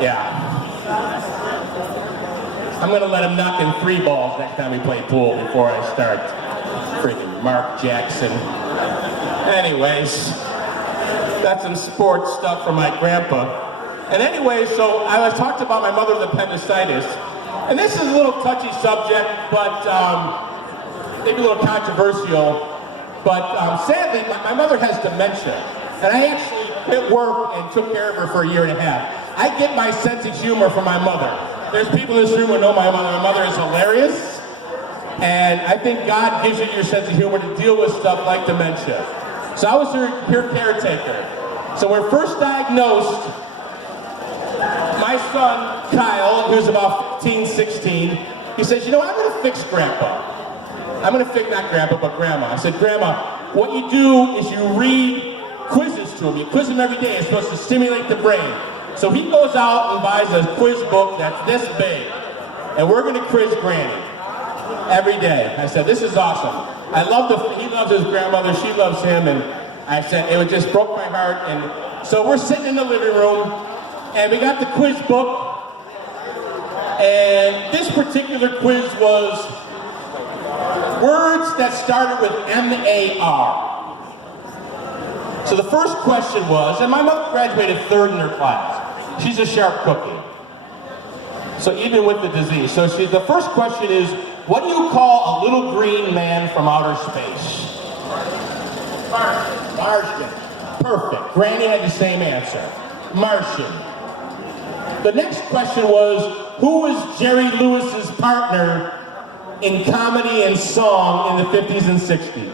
Yeah. I'm going to let him knock in 3 balls next time we play pool before I start. Freaking Mark Jackson. Anyways, that's some sports stuff from my grandpa. And anyway, so I was talked about my mother's appendicitis. And this is a little touchy subject, but maybe a little controversial. But sadly, my mother has dementia. And I actually quit work and took care of her for a year and a half. I get my sense of humor from my mother. There's people in this room who know my mother. My mother is hilarious. And I think God gives you your sense of humor to deal with stuff like dementia. So I was her caretaker. So when first diagnosed, my son, Kyle, he was about 15, 16, he says, you know, I'm going to fix Grandpa. I'm going to fix, not Grandpa, but Grandma. I said, Grandma, what you do is you read quizzes to him. You quiz him every day. It's supposed to stimulate the brain. So he goes out and buys a quiz book that's this big. And we're going to quiz Granny every day. I said, this is awesome. He loves his grandmother. She loves him. And I said, it just broke my heart. And so we're sitting in the living room. And we got the quiz book. And this particular quiz was words that started with M-A-R. So the first question was, and my mother graduated 3rd in her class. She's a sharp cookie. So even with the disease. So the first question is, what do you call a little green man from outer space? Martian. Martian. Perfect. Granny had the same answer. Martian. The next question was, who was Jerry Lewis's partner in comedy and song in the 50s and 60s?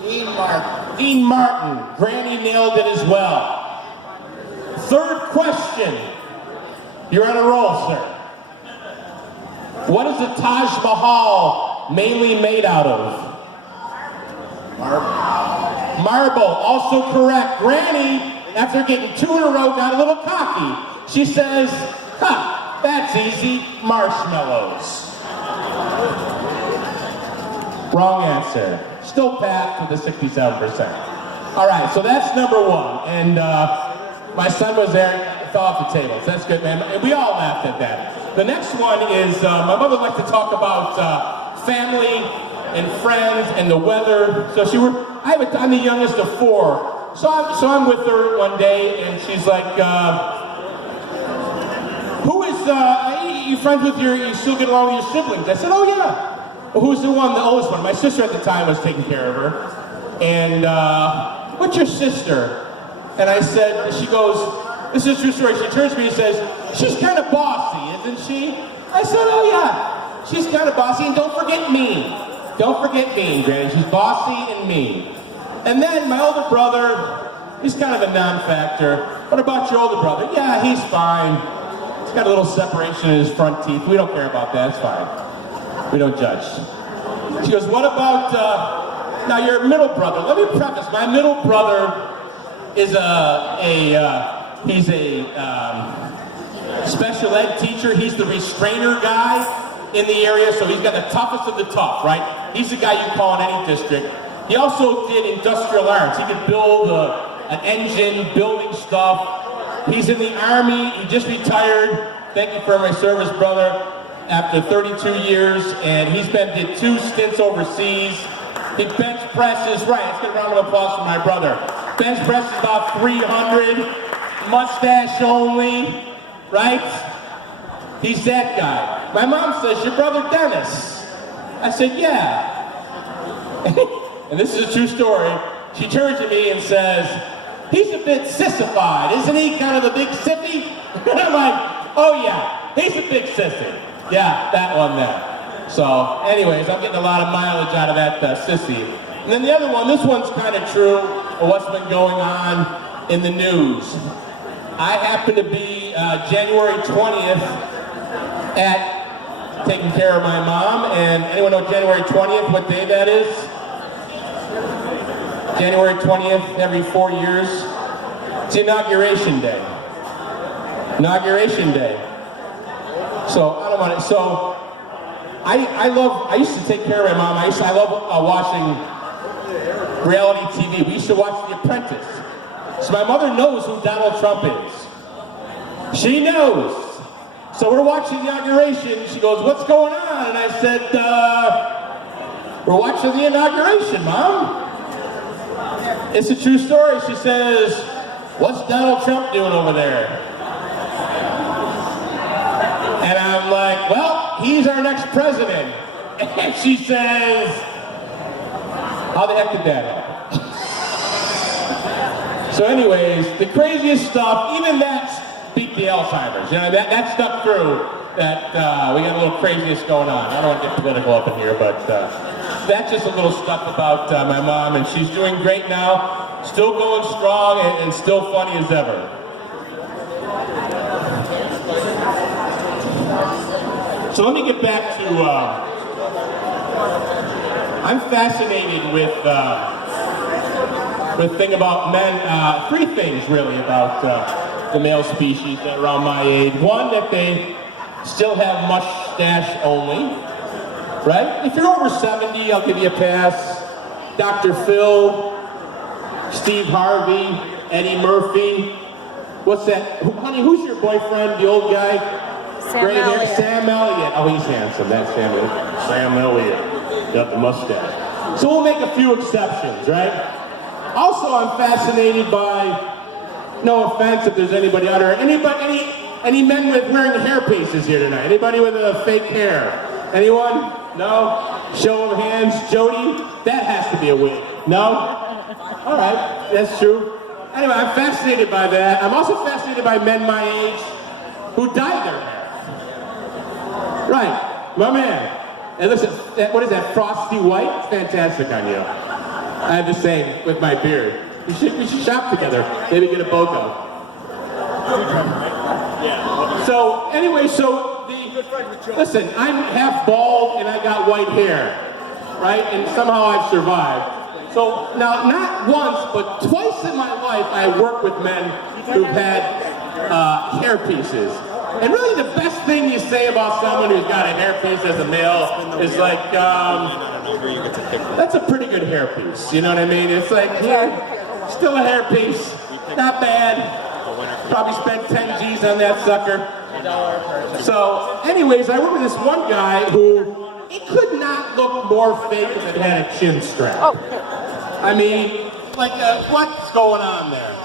Dean Martin. Dean Martin. Granny nailed it as well. Third question. You're on a roll, sir. What is the Taj Mahal mainly made out of? Marble. Marble. Also correct. Granny, after getting 2 in a row, got a little cocky. She says, ha, that's easy. Marshmallows. Wrong answer. Still passed with a 67%. All right, so that's number 1. And my son was there, fell off the table. So that's good, man. And we all laughed at that. The next one is, my mother liked to talk about family and friends and the weather. So I'm the youngest of 4. So I'm with her one day, and she's like, who is, you friends with you still get along with your siblings? I said, oh yeah. Well, who's the oldest one? My sister at the time was taking care of her. And, what's your sister? And I said, she goes, this is a true story. She turns to me and says, she's kind of bossy, isn't she? I said, oh yeah, she's kind of bossy, and don't forget mean. Don't forget mean, Granny. She's bossy and mean. And then my older brother, he's kind of a non-factor. What about your older brother? Yeah, he's fine. He's got a little separation in his front teeth. We don't care about that, it's fine. We don't judge. She goes, what about, now your middle brother? Let me preface, my middle brother is he's a special ed teacher. He's the restrainer guy in the area, so he's got the toughest of the tough, right? He's the guy you call in any district. He also did industrial arts. He could build an engine, building stuff. He's in the Army. He just retired. Thank you for my service, brother. After 32 years, and did 2 stints overseas. He bench presses, right, let's get a round of applause for my brother. Bench press is about 300, mustache only, right? He's that guy. My mom says, your brother Dennis. I said, yeah. And this is a true story. She turns to me and says, he's a bit sissified, isn't he? Kind of a big sissy? And I'm like, oh yeah, he's a big sissy. Yeah, that one there. So, anyways, I'm getting a lot of mileage out of that sissy. And then the other one, this one's kind of true of what's been going on in the news. I happen to be January 20th at taking care of my mom, and anyone know January 20th, what day that is? January 20th, every 4 years. It's Inauguration Day. Inauguration Day. So, I don't want to, so, I used to take care of my mom. I love watching reality TV. We used to watch The Apprentice. So my mother knows who Donald Trump is. She knows. So we're watching the inauguration. She goes, "What's going on?" And I said, "We're watching the inauguration, Mom." It's a true story. She says, "What's Donald Trump doing over there?" And I'm like, "Well, he's our next president." And she says, "How the heck did that happen?" So anyways, the craziest stuff, even that beat the Alzheimer's. You know, that stuck through. That we got a little craziness going on. I don't want to get political up in here, but that's just a little stuff about my mom, and she's doing great now, still going strong, and still funny as ever. So let me get back to, I'm fascinated with the thing about men, three things really about the male species that are around my age. One, that they still have mustache only, right? If you're over 70, I'll give you a pass. Dr. Phil, Steve Harvey, Eddie Murphy. What's that? Honey, who's your boyfriend, the old guy? Sam Elliott. Sam Elliott. Oh, he's handsome. That's Sam Elliott. Sam Elliott. Got the mustache. So we'll make a few exceptions, right? Also, I'm fascinated by, no offense if there's anybody out there, any men with wearing hair pieces here tonight? Anybody with a fake hair? Anyone? No? Show of hands. Jody? That has to be a wig. No? All right, that's true. Anyway, I'm fascinated by that. I'm also fascinated by men my age who dye their hair. Right, my man. And listen, what is that, frosty white? It's fantastic on you. I have the same with my beard. We should shop together. Maybe get a BOGO. So anyway, listen, I'm half bald and I got white hair, right? And somehow I've survived. So now, not once, but twice in my life, I worked with men who've had hair pieces. And really the best thing you say about someone who's got a hairpiece as a male is like, that's a pretty good hairpiece, you know what I mean? It's like, yeah, still a hairpiece, not bad. Probably spent 10 G's on that sucker. So, anyways, I worked with this one guy who, he could not look more fake if it had a chin strap. I mean, like, what's going on there?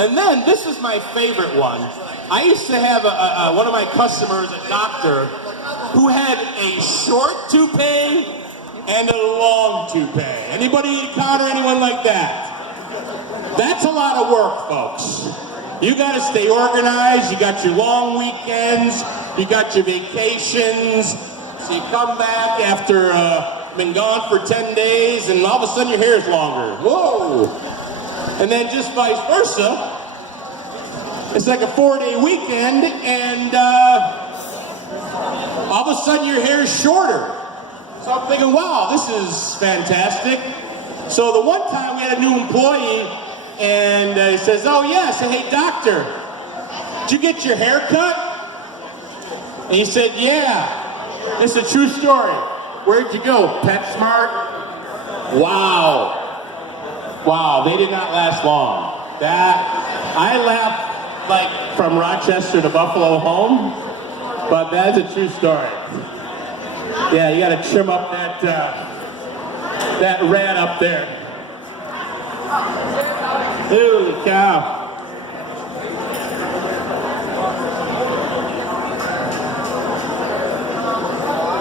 And then, this is my favorite one. I used to have one of my customers, a doctor, who had a short toupee and a long toupee. Anybody encounter anyone like that? That's a lot of work, folks. You got to stay organized. You got your long weekends. You got your vacations. So you come back after been gone for 10 days, and all of a sudden your hair is longer. Whoa! And then just vice versa. It's like a 4-day weekend, and all of a sudden your hair is shorter. So I'm thinking, wow, this is fantastic. So the one time we had a new employee, and he says, "Oh yeah," I said, "Hey doctor, did you get your hair cut?" And he said, "Yeah, it's a true story." "Where'd you go? PetSmart?" Wow. Wow, they did not last long. I left like from Rochester to Buffalo home, but that's a true story. Yeah, you gotta trim up that rat up there. Holy cow.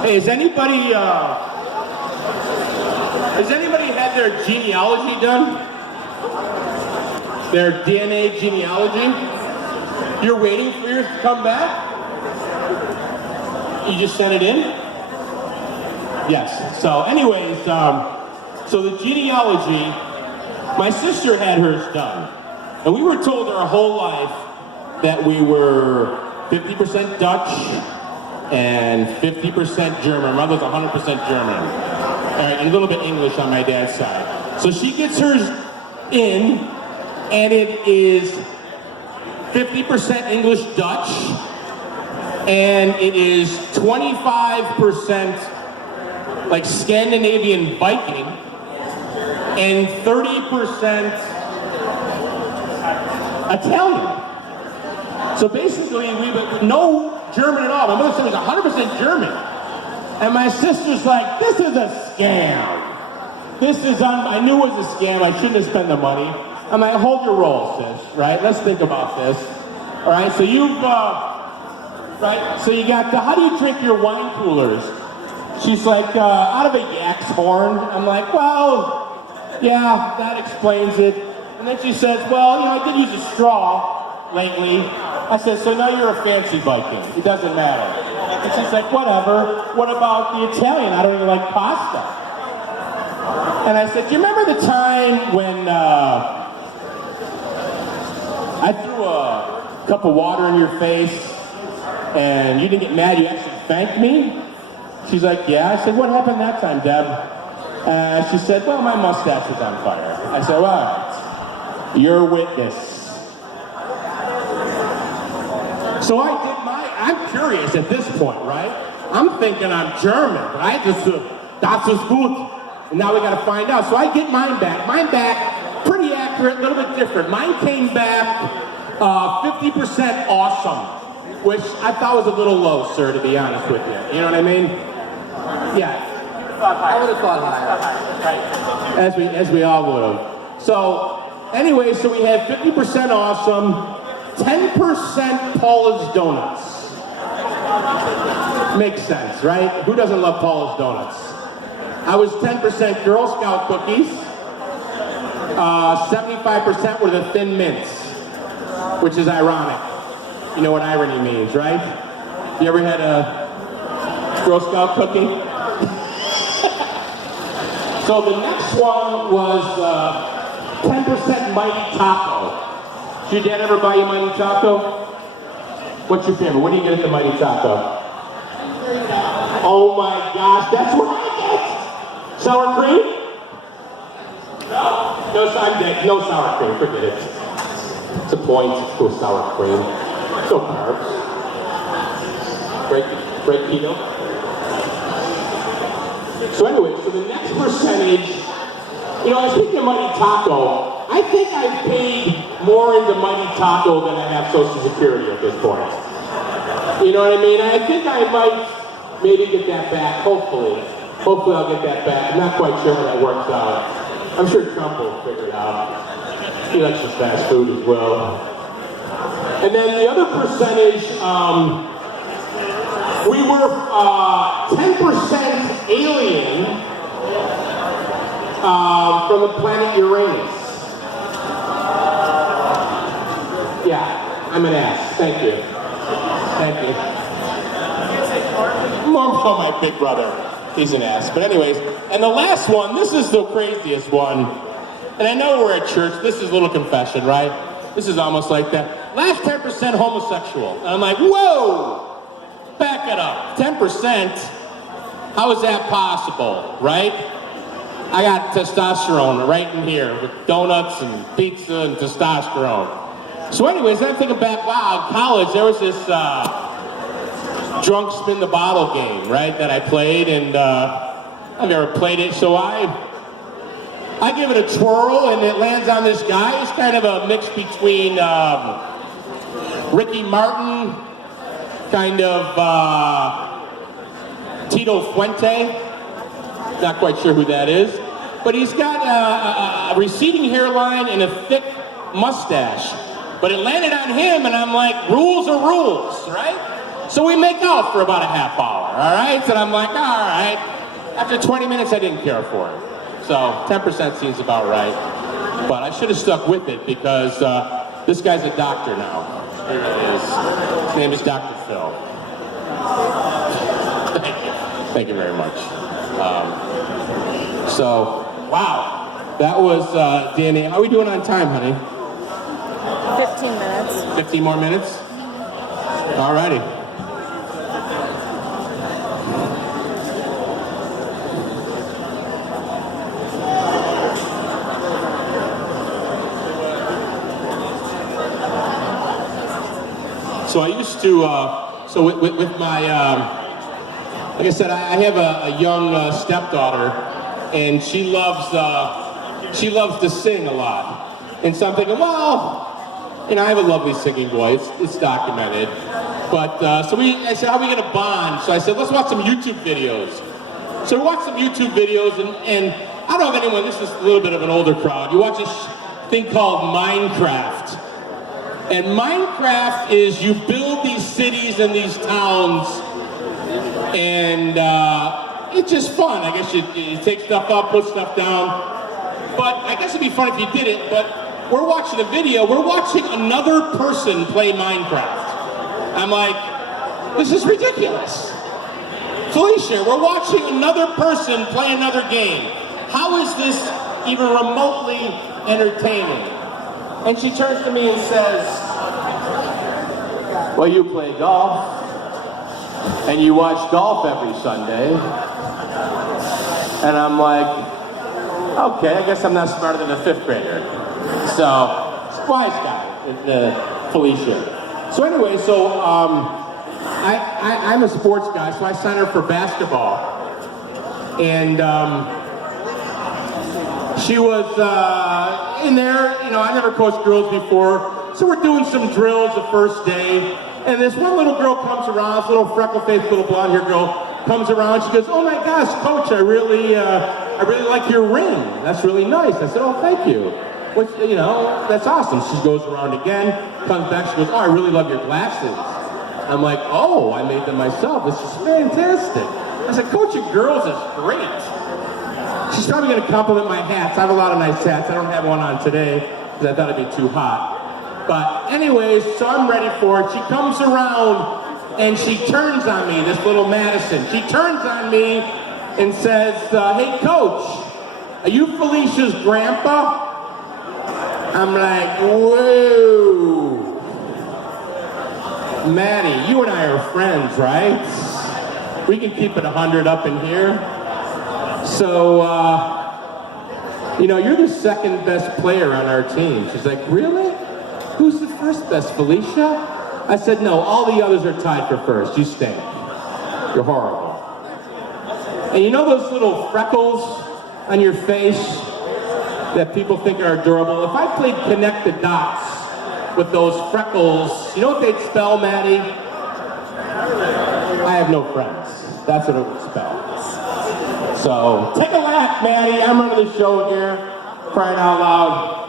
Hey, has anybody had their genealogy done? Their DNA genealogy? You're waiting for yours to come back? You just sent it in? Yes. So anyways, so the genealogy, my sister had hers done. And we were told our whole life that we were 50% Dutch and 50% German. My mother's 100% German. All right, and a little bit English on my dad's side. So she gets hers in, and it is 50% English Dutch, and it is 25% like Scandinavian Viking, and 30% Italian. So basically, we no German at all. My mother said it was 100% German. And my sister's like, this is a scam. I knew it was a scam. I shouldn't have spent the money. I'm like, hold your roll, sis, right? Let's think about this. All right, so you've, right? So you got how do you drink your wine coolers? She's like, out of a yak's horn. I'm like, well, yeah, that explains it. And then she says, well, I did use a straw lately. I said, so now you're a fancy Viking. It doesn't matter. And she's like, whatever. What about the Italian? I don't even like pasta. And I said, do you remember the time when I threw a cup of water in your face and you didn't get mad, you actually thanked me? She's like, yeah. I said, what happened that time, Deb? She said, well, my mustache was on fire. I said, well, all right. You're a witness. So I'm curious at this point, right? I'm thinking I'm German, right? Das ist gut. And now we got to find out. So I get mine back. Mine back, pretty accurate, a little bit different. Mine came back 50% awesome, which I thought was a little low, sir, to be honest with you. You know what I mean? Yeah. I would have thought higher. Right. As we all would have. So, anyway, so we had 50% awesome, 10% Paula's Donuts. Makes sense, right? Who doesn't love Paula's Donuts? I was 10% Girl Scout cookies. 75% were the Thin Mints, which is ironic. You know what irony means, right? You ever had a Girl Scout cookie? So the next one was 10% Mighty Taco. Did your dad ever buy you Mighty Taco? What's your favorite? What do you get at the Mighty Taco? Oh my gosh, that's what I get! Sour cream? No sour cream, forget it. It's a point, go sour cream. No carbs. Break keto. So anyway, so the next percentage, I was thinking of Mighty Taco. I think I've paid more into Mighty Taco than I have Social Security at this point. You know what I mean? I think I might maybe get that back, hopefully. Hopefully I'll get that back. I'm not quite sure how that works out. I'm sure Trump will figure it out. He likes his fast food as well. And then the other percentage, we were 10% alien from the planet Uranus. Yeah, I'm an ass. Thank you. Thank you. More so my big brother. He's an ass. But anyways, and the last one, this is the craziest one. And I know we're at church. This is a little confession, right? This is almost like that. Last 10% homosexual. And I'm like, whoa! Back it up. 10%? How is that possible, right? I got testosterone right in here with donuts and pizza and testosterone. So anyways, I'm thinking back, wow, in college there was this drunk spin the bottle game, right, that I played, and I've never played it, so I give it a twirl and it lands on this guy. It's kind of a mix between Ricky Martin, kind of Tito Fuente, not quite sure who that is, but he's got a receding hairline and a thick mustache. But it landed on him, and I'm like, rules are rules, right? So we make out for about a half hour, all right? And I'm like, all right. After 20 minutes, I didn't care for it. So 10% seems about right. But I should have stuck with it because this guy's a doctor now. He really is. His name is Dr. Phil. Thank you. Thank you very much. So, wow. That was Danny. How are we doing on time, honey? 15 minutes. 15 more minutes? All righty. So I used to, so with my, like I said, I have a young stepdaughter, and she loves to sing a lot. And so I'm thinking, well, I have a lovely singing voice. It's documented. But I said, how are we going to bond? So I said, let's watch some YouTube videos. So we watched some YouTube videos, and I don't know if anyone, this is a little bit of an older crowd. You watch this thing called Minecraft. And Minecraft is you build these cities and these towns, and it's just fun. I guess you take stuff up, put stuff down. But I guess it'd be fun if you did it, but we're watching a video, we're watching another person play Minecraft. I'm like, this is ridiculous. Felicia, we're watching another person play another game. How is this even remotely entertaining? And she turns to me and says, well, you play golf, and you watch golf every Sunday. And I'm like, okay, I guess I'm not smarter than a 5th grader. So, wise guy, Felicia. So anyway, I'm a sports guy, so I signed her for basketball. And she was in there, I never coached girls before, so we're doing some drills the first day. And this one little girl comes around, this little freckle-faced little blonde-haired girl comes around, she goes, oh my gosh, coach, I really like your ring. That's really nice. I said, oh, thank you. Which, that's awesome. She goes around again, comes back, she goes, oh, I really love your glasses. I'm like, oh, I made them myself. This is fantastic. I said, coaching girls is great. She's probably going to compliment my hats. I have a lot of nice hats. I don't have one on today because I thought it'd be too hot. But anyways, so I'm ready for it. She comes around and she turns on me, this little Madison. She turns on me and says, hey, coach, are you Felicia's grandpa? I'm like, whoa. Maddie, you and I are friends, right? We can keep it 100 up in here. So, you're the 2nd best player on our team. She's like, really? Who's the 1st best, Felicia? I said, no, all the others are tied for 1st. You stink. You're horrible. And you know those little freckles on your face that people think are adorable? If I played connect the dots with those freckles, you know what they'd spell, Maddie? I have no friends. That's what it would spell. So, take a lap, Maddie. I'm running the show here, crying out loud.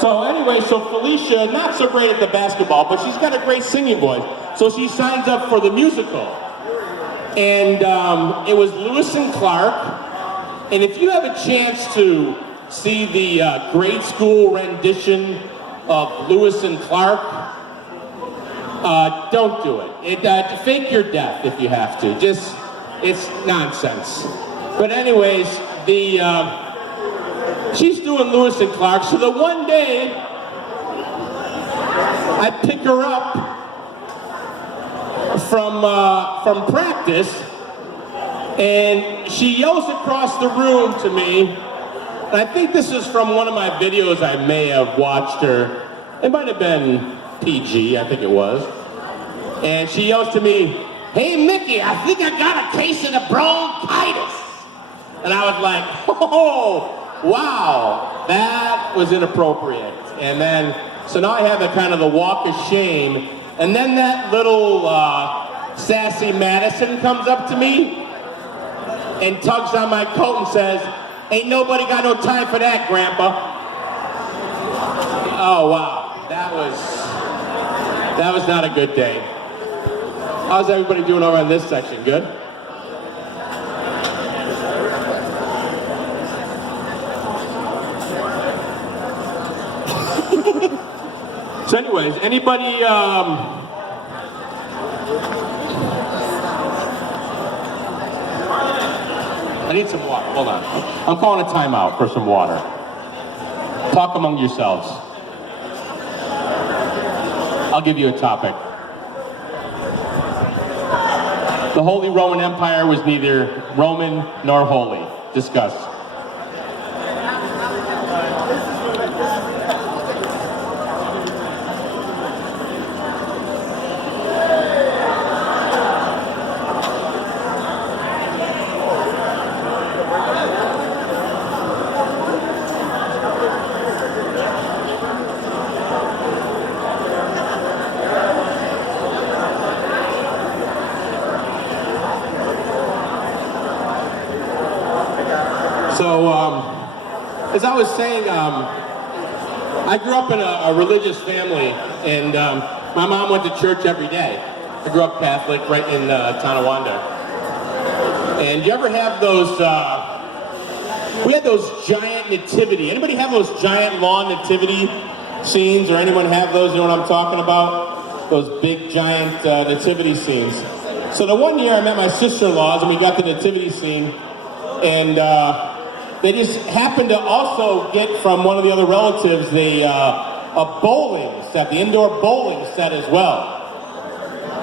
So anyway, Felicia, not so great at the basketball, but she's got a great singing voice. So she signs up for the musical. And it was Lewis and Clark. And if you have a chance to see the grade school rendition of Lewis and Clark, don't do it. Fake your death if you have to. It's nonsense. But anyways, she's doing Lewis and Clark, so the one day I pick her up from practice, and she yells across the room to me, and I think this is from one of my videos I may have watched her. It might have been PG, I think it was. And she yells to me, hey Mickey, I think I got a case of the bronchitis. And I was like, oh, wow, that was inappropriate. And then, so now I have the kind of the walk of shame. And then that little sassy Madison comes up to me and tugs on my coat and says, ain't nobody got no time for that, Grandpa. Oh, wow, that was not a good day. How's everybody doing over in this section? Good? So anyways, anybody, I need some water, hold on. I'm calling a timeout for some water. Talk among yourselves. I'll give you a topic. The Holy Roman Empire was neither Roman nor holy. Discuss. As I was saying, I grew up in a religious family, and my mom went to church every day. I grew up Catholic right in Tonawanda. And you ever have those, we had those giant nativity. Anybody have those giant lawn nativity scenes, or anyone have those? You know what I'm talking about? Those big giant nativity scenes. So the one year I met my sister-in-laws and we got the nativity scene, and they just happened to also get from one of the other relatives a bowling set, the indoor bowling set as well.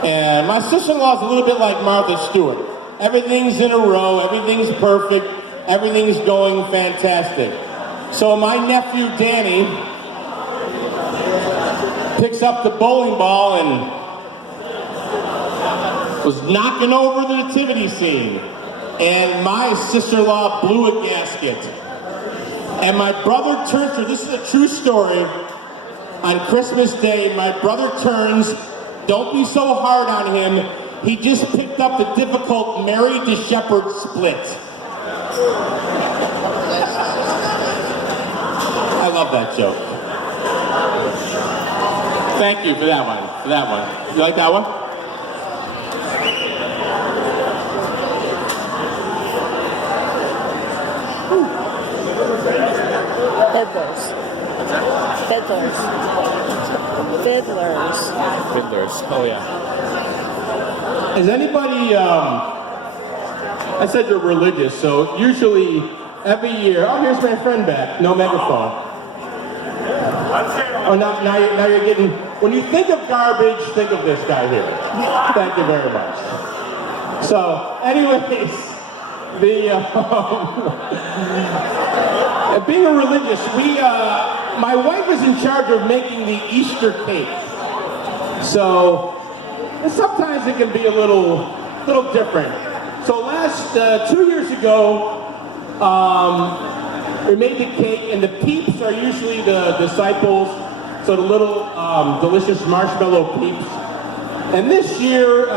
And my sister-in-law is a little bit like Martha Stewart. Everything's in a row, everything's perfect, everything's going fantastic. So my nephew Danny picks up the bowling ball and was knocking over the nativity scene. And my sister-in-law blew a gasket. And my brother turns to, this is a true story, on Christmas Day, my brother turns, don't be so hard on him, he just picked up the difficult Married to Shepherd split. I love that joke. Thank you for that one, You like that one? Fiddlers. Oh yeah. Is anybody, I said you're religious, so usually every year, oh, here's my friend back, no megaphone. Oh, now you're getting, when you think of garbage, think of this guy here. Thank you very much. So, anyways, being a religious, my wife is in charge of making the Easter cake. So, sometimes it can be a little different. So last 2 years ago, we made the cake, and the peeps are usually the disciples, so the little delicious marshmallow peeps. And this year,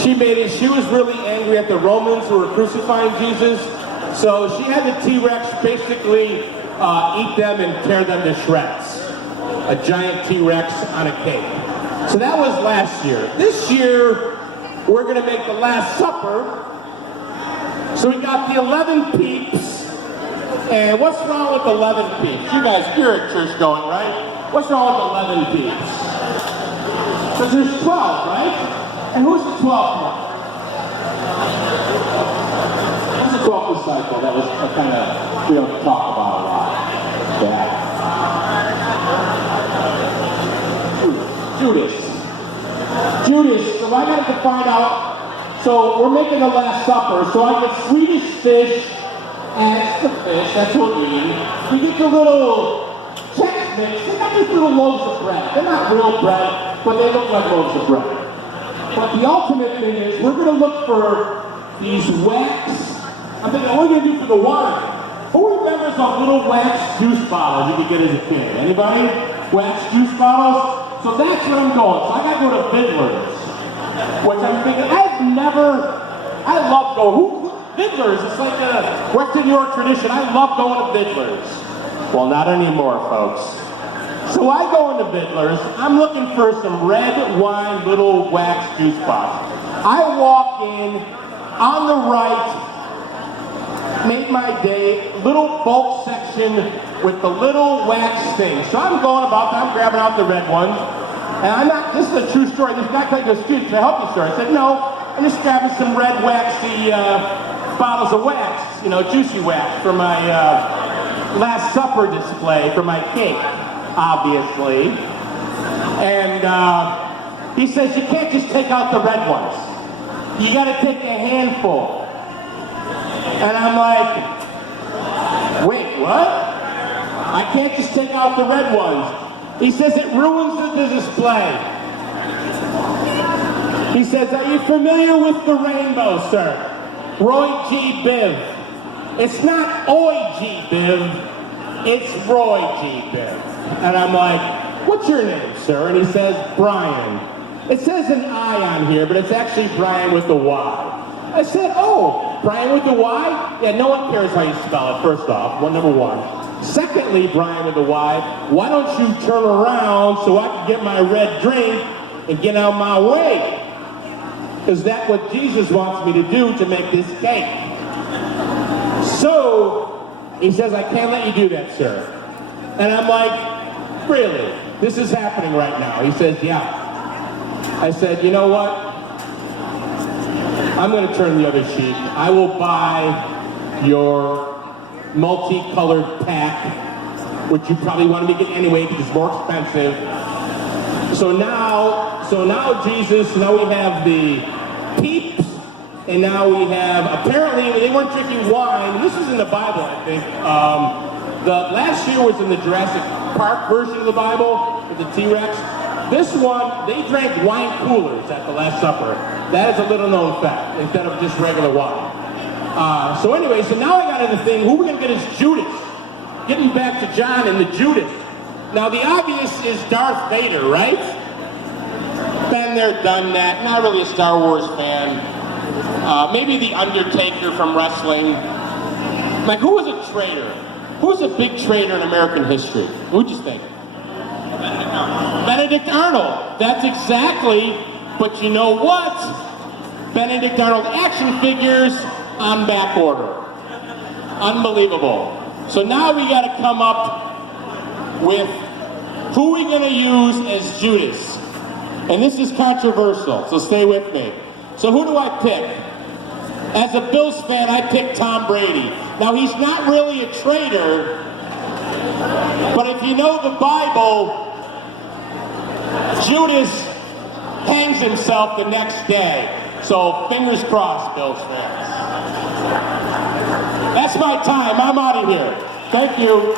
she made it. She was really angry at the Romans who were crucifying Jesus, so she had the T-Rex basically eat them and tear them to shreds. A giant T-Rex on a cake. So that was last year. This year, we're going to make the Last Supper. So we got the 11 peeps. And what's wrong with 11 peeps? You guys, you're at church going, right? What's wrong with 11 peeps? Because there's 12, right? And who's the 12th one? Who's the 12th disciple? That was kind of, we don't talk about a lot. Yeah. Judas. So I got to find out. So we're making the Last Supper. So I get Swedish fish, and it's the fish, that's what we eat. We get the little Chex Mix. They got these little loaves of bread. They're not real bread, but they look like loaves of bread. But the ultimate thing is we're going to look for these wax. I'm thinking, what are we going to do for the water? Who remembers the little wax juice bottles you could get as a kid? Anybody? Wax juice bottles? So that's where I'm going. So I gotta go to Fiddlers. Which I'm thinking, I love going, Fiddlers, it's like a Western New York tradition. I love going to Fiddlers. Well, not anymore, folks. So I go into Fiddlers, I'm looking for some red wine little wax juice bottles. I walk in, on the right, made my day, little bulk section with the little wax thing. So I'm going about, I'm grabbing out the red ones. And this is a true story. This guy goes, "Excuse me, can I help you, sir?" I said, "No, I'm just grabbing some red waxy bottles of wax, juicy wax for my Last Supper display for my cake, obviously." And he says, "You can't just take out the red ones. You got to take a handful." And I'm like, "Wait, what? I can't just take out the red ones." He says, "It ruins the display." He says, "Are you familiar with the rainbow, sir? Roy G. Biv. It's not Oi G. Biv, it's Roy G. Biv." And I'm like, "What's your name, sir?" And he says, "Brian." It says an I on here, but it's actually Brian with a Y. I said, oh, Brian with the Y? Yeah, no one cares how you spell it, first off, number one. Secondly, Brian with the Y, why don't you turn around so I can get my red drink and get out of my way? Because that's what Jesus wants me to do to make this cake. So, he says, I can't let you do that, sir. And I'm like, really? This is happening right now? He says, yeah. I said, you know what? I'm going to turn the other cheek. I will buy your multicolored pack, which you probably want to get anyway because it's more expensive. So now Jesus, now we have the Peeps, and now we have, apparently they weren't drinking wine. This is in the Bible, I think. The last year was in the Jurassic Park version of the Bible with the T-Rex. This one, they drank wine coolers at the Last Supper. That is a little known fact, instead of just regular wine. So anyway, so now I got into the thing, who we're going to get is Judas. Getting back to John and the Judas. Now the obvious is Darth Vader, right? Been there, done that. Not really a Star Wars fan. Maybe the Undertaker from wrestling. Like, who was a traitor? Who was a big traitor in American history? Who'd you think? Benedict Arnold. That's exactly, but you know what? Benedict Arnold action figures on back order. Unbelievable. So now we got to come up with who we're going to use as Judas. And this is controversial, so stay with me. So who do I pick? As a Bills fan, I pick Tom Brady. Now, he's not really a traitor, but if you know the Bible, Judas hangs himself the next day. So, fingers crossed, Bills fans. That's my time. I'm out of here. Thank you.